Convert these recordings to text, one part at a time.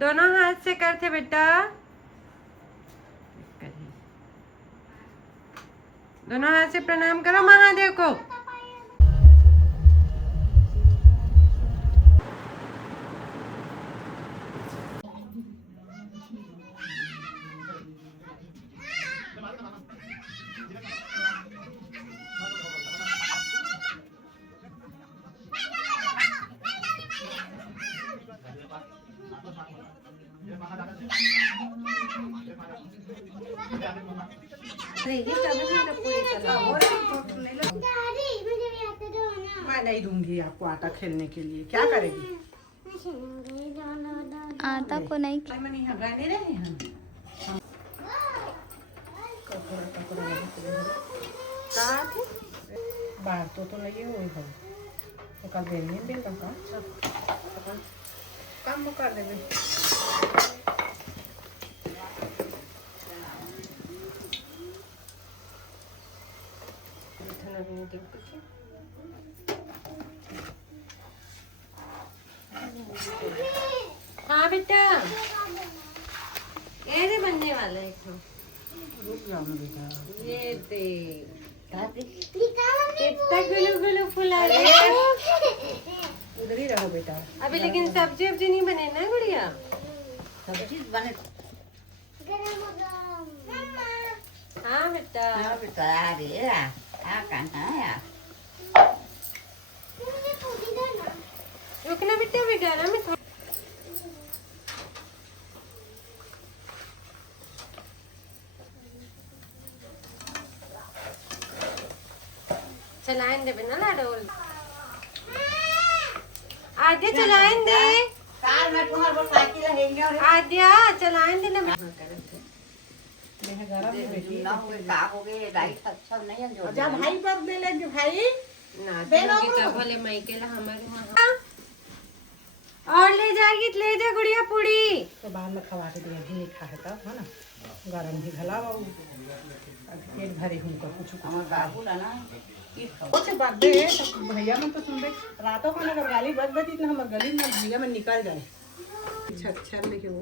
दोनों हाथ से करते बेटा, दोनों हाथ से प्रणाम करो महादेव को। मैं नहीं दूंगी आपको आटा खेलने के लिए, क्या करेगी? आटा को नहीं बाहर तो नहीं हुई हो तो कल बेलने बेल का काम वो कर देंगे। हाँ बेटा, ये बनने वाला है। रुक जाओ ना बेटा, ये देख कितना गुलू गुलू फुला है। उधर ही रहो बेटा। अभी लेकिन सब्जी वब्जी नहीं बने ना गुड़िया? सब्जी बने। हाँ बेटा। Nó bị tà đĩa à? À cạn hả à? रुकना बेटा, अभी डाला मैं थोड़ा। चलाएं दे बिना लाडोल। आद्या चलाएं दे। Cái mà cũng không phải chỉ là hình nhau đấy. आद्या चलाएं दे ना। गरम है बेटी। Nó người cả của cái đấy thật sao nấy ăn rồi. जा भाई पर दे लेंगे भाई। ना तो बोले मैं केला हमारे वहाँ। और ले जाएगी तो ले जा गुड़िया पूरी। तो बाद में खवा के दिया भी नहीं खाए तब है ना, गरम भी भला बाबू पेट भरे उनको कुछ Mà babu là nó ít khẩu. कुछ बात दे तो भैया मन तो सुन दे रातों को अगर गाली बच बची तो हम गली में भैया में निकल जाए। अच्छा लेके वो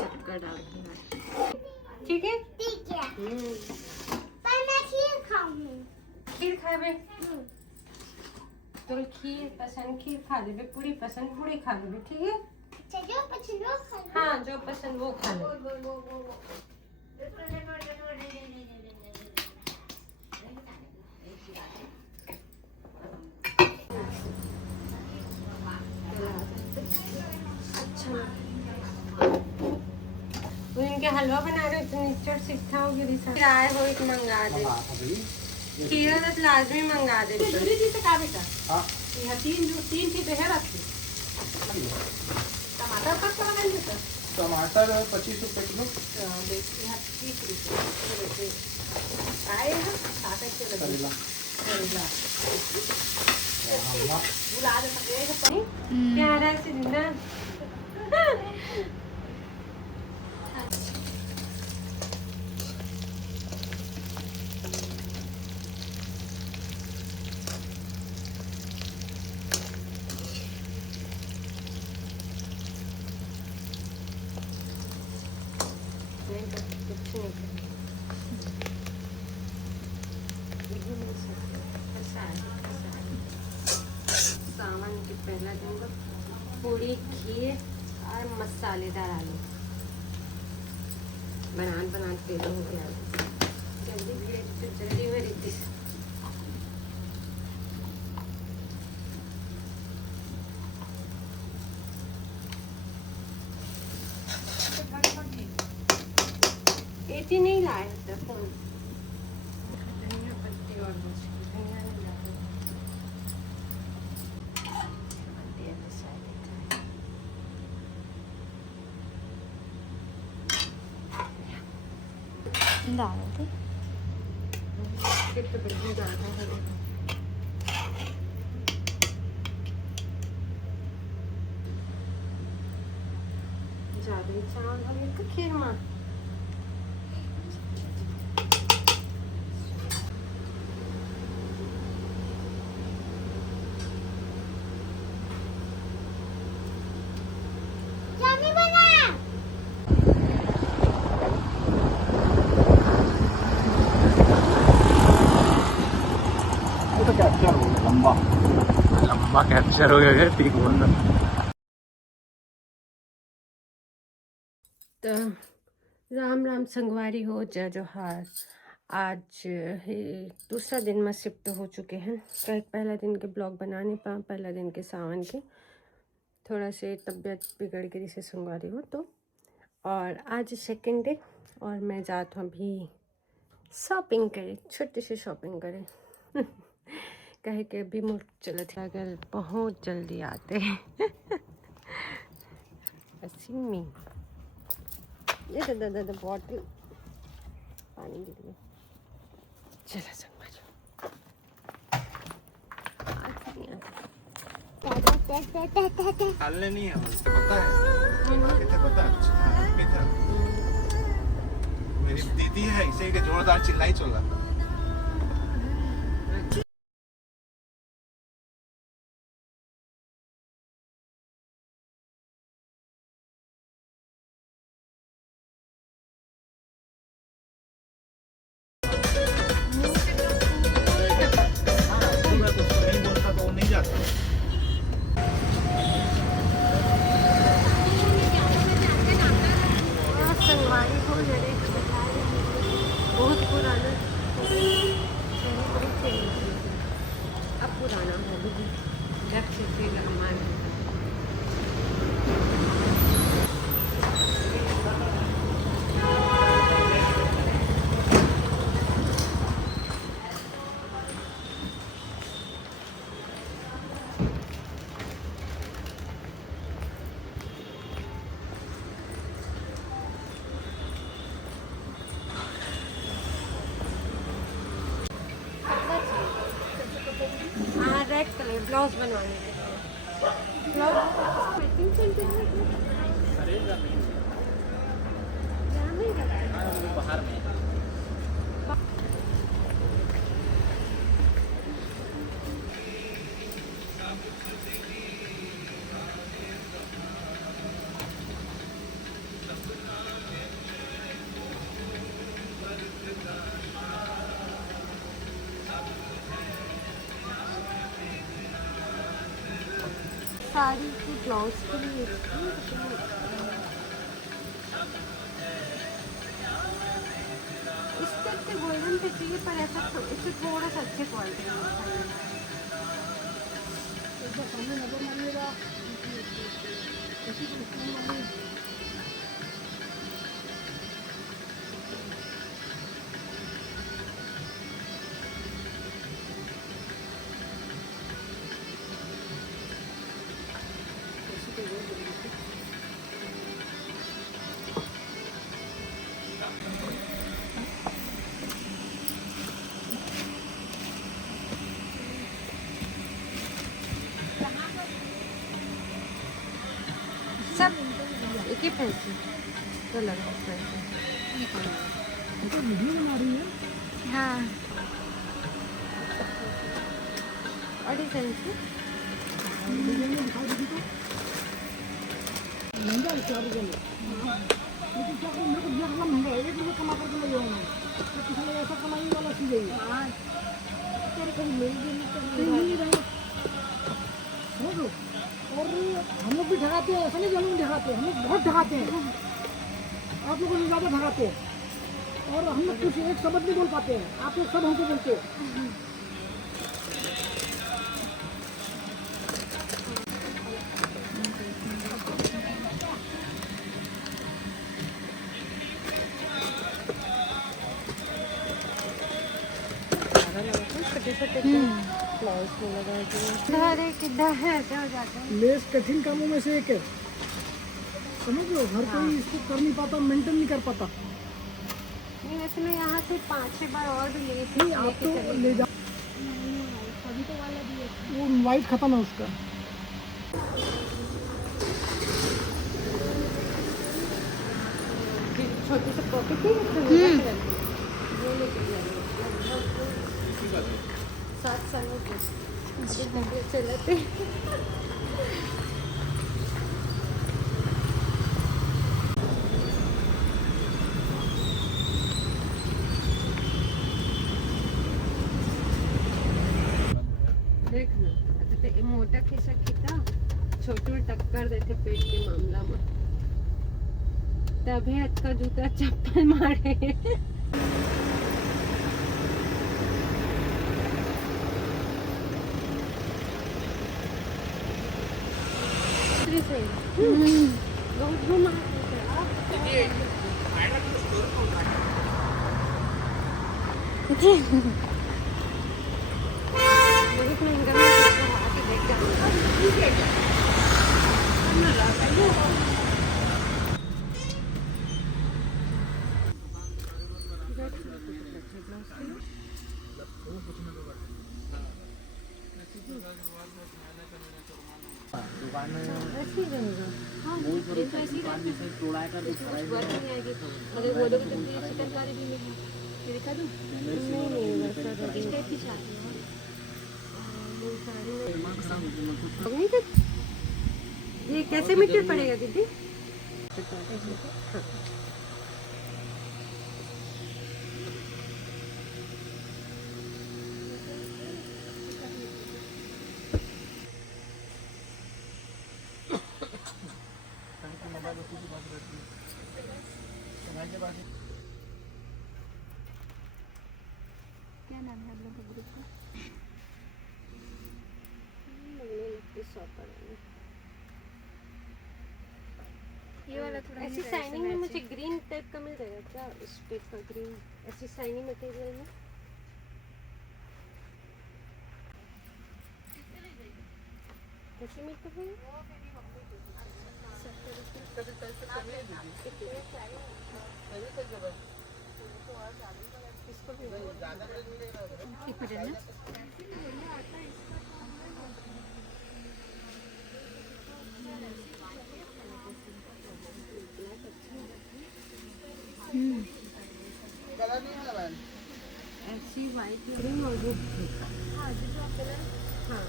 सबका डाल ठीक है। ठीक है पर मैं खीर खाऊंगी। खीर खावे तो खीर पसंद खीर खा ले, पूरी पसंद पूरी खा ले, ठीक है। अच्छा जो पसंद वो खा लो। हाँ जो पसंद वो खा ले। अच्छा वो इनके हलवा बना रहे हो तो निचड़ सीखा होगी रिसा आए हो एक मंगा दे खीरा तो लाजमी मंगा दे। दूरी दी से का बेटा। हां यहां तीन थी है रखी। टमाटर कट कर लगाएंगे सर। टमाटर 25 रुपए किलो। देखिए यहाँ 30 रुपए आए हैं साथ के लगेगा करेला बुला दे सकते प्यारा से ना। कुछ नहीं सावन के पहला दिन तो पूरी खीर और मसालेदार आलू बना पेड़ हो गया। जल्दी मेरी एटी नहीं लाए थे फोन। धनिया पत्ती और धनिया नहीं लाए। डाल दे। तो बढ़िया ज़्यादा है ज़्यादा ही चावल और एक खीर मार तो कैप्चर हो गया लंबा लंबा कैप्चर हो गया, ठीक बोल रहा। तो राम राम संगवारी हो, जय जोहार। आज दूसरा दिन में शिफ्ट हो चुके हैं। कल पहला दिन के ब्लॉग बना नहीं पा, पहला दिन के सावन के थोड़ा से तबीयत बिगड़ गई से संगवारी हो तो। और आज सेकंड डे और मैं जाता हूँ अभी शॉपिंग करे, छोटी सी शॉपिंग करे कहे के अभी मुड़ चले थे, अगर बहुत जल्दी आते हैं सिमी ये तो दादा बॉटल पानी गिर गया। चलो संग डालने नहीं है मुझे पता है, पता है। मेरी दीदी है इसे के जोरदार चिल्लाई चल रहा था। बहुत पुराना अब पुराना है जब से हमारे रेड कलर ब्लाउज बनवाने के लिए ब्लाउज मैचिंग सेंटर बाहर में साड़ी की ब्लाउज के लिए इस टाइप के गोल्डन पे चाहिए, पर ऐसा इससे थोड़ा सा अच्छे क्वालिटी में सब एक ही पैसे तो लगा हाँ और डिजाइन से और हम लोग भी ढगाते हैं, ऐसा नहीं हम लोग ढगाते हैं, हम लोग बहुत ढगाते हैं, आप लोगों से ज़्यादा ढगाते हैं। और हम लोग कुछ एक शब्द नहीं बोल पाते हैं, आप लोग सब हमको बोलते हैं। लेस कठिन कामों में से एक है, समझ लो। हर कोई इसको कर नहीं पाता, मेंटेन नहीं कर पाता। नहीं वैसे मैं यहाँ से 5-6 बार और भी ले नहीं आप तो ले जाओ, वो वाइट खत्म है उसका। छोटी सी पॉकेट ही 7 सालों के चलते देख ना आता ते मोठा खिसा किता छोटू टक्कर देते पेट के मामला में तभी का जूता चप्पल मारे बहुत घुमा बहुत महंगा आके देख ऐसी रहेगा हाँ ऐसी अगर वो चिकनकारी भी मिली दिखा दूँ नहीं वैसा ये कैसे मीटर पड़ेगा दीदी क्या नाम है आप लोगों का ग्रुप का? ये वाला थोड़ा ऐसी शाइनिंग में मुझे ग्रीन टाइप का मिल जाएगा क्या इस पेपर ग्रीन ऐसी शाइनिंग मटेरियल में कैसे मीटर है इसको भी ऐसी वाइट ग्रीन और वो हाँ हाँ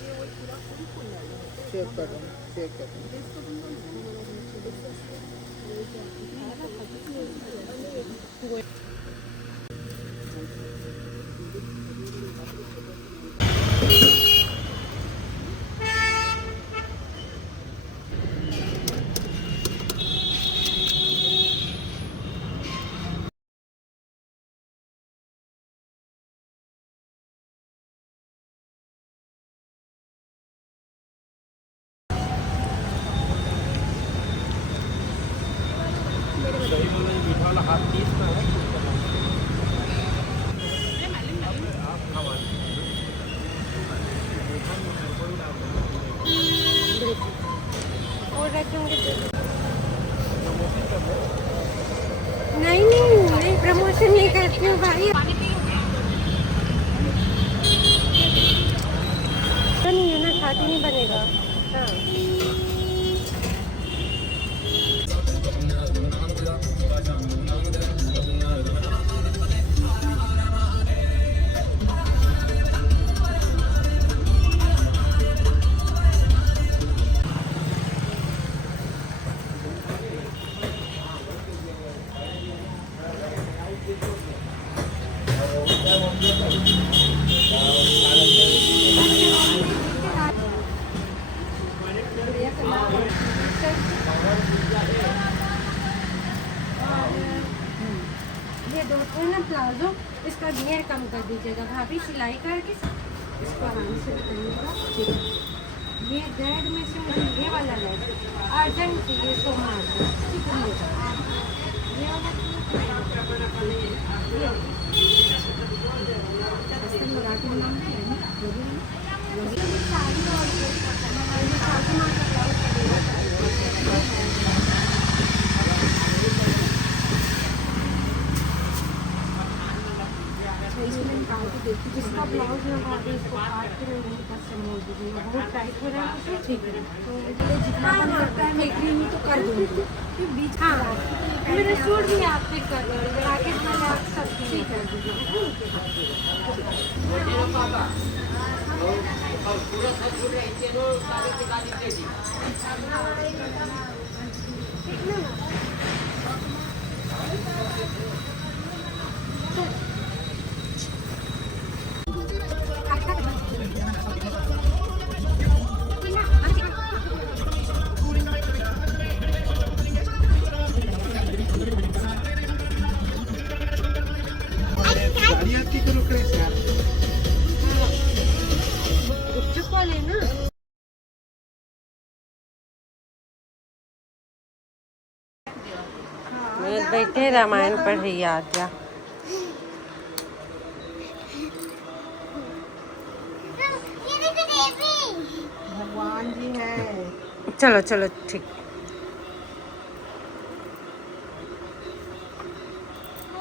ये वो पूरा फुल चेक कर दूँ और रखेंगे नहीं प्रमोशन नहीं करती हूँ भाई तो नहीं है ना खाती नहीं बनेगा हाँ ये दो है ना प्लाजो इसका घेर कम कर दीजिएगा भाभी सिलाई करके इसको आराम से बताइएगा ठीक है ये रेड में से मुझे ये वाला रेड अर्जेंट चाहिए सोमवार को ठीक है ये वाला साड़ी जिसका ब्लाउज लगा दे इसको काट के मैं वहीं पर समोल दीजिएगा बहुत टाइट हो रहा है तो ठीक है तो जितना बन सकता है मैं क्रीमी तो कर दूँगी फिर बीच हाँ मेरा सूट भी आप पिक कर लो राकेट वाले आप सब ठीक कर दीजिए के रामायण पढ़ याद जा। ये देखो देवी। भगवान जी है। चलो चलो ठीक।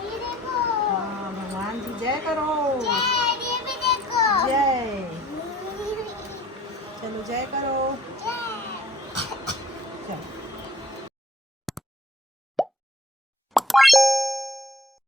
ये देखो। हाँ भगवान जी जय करो। ये भी देखो। जय। चलो जय करो। जय।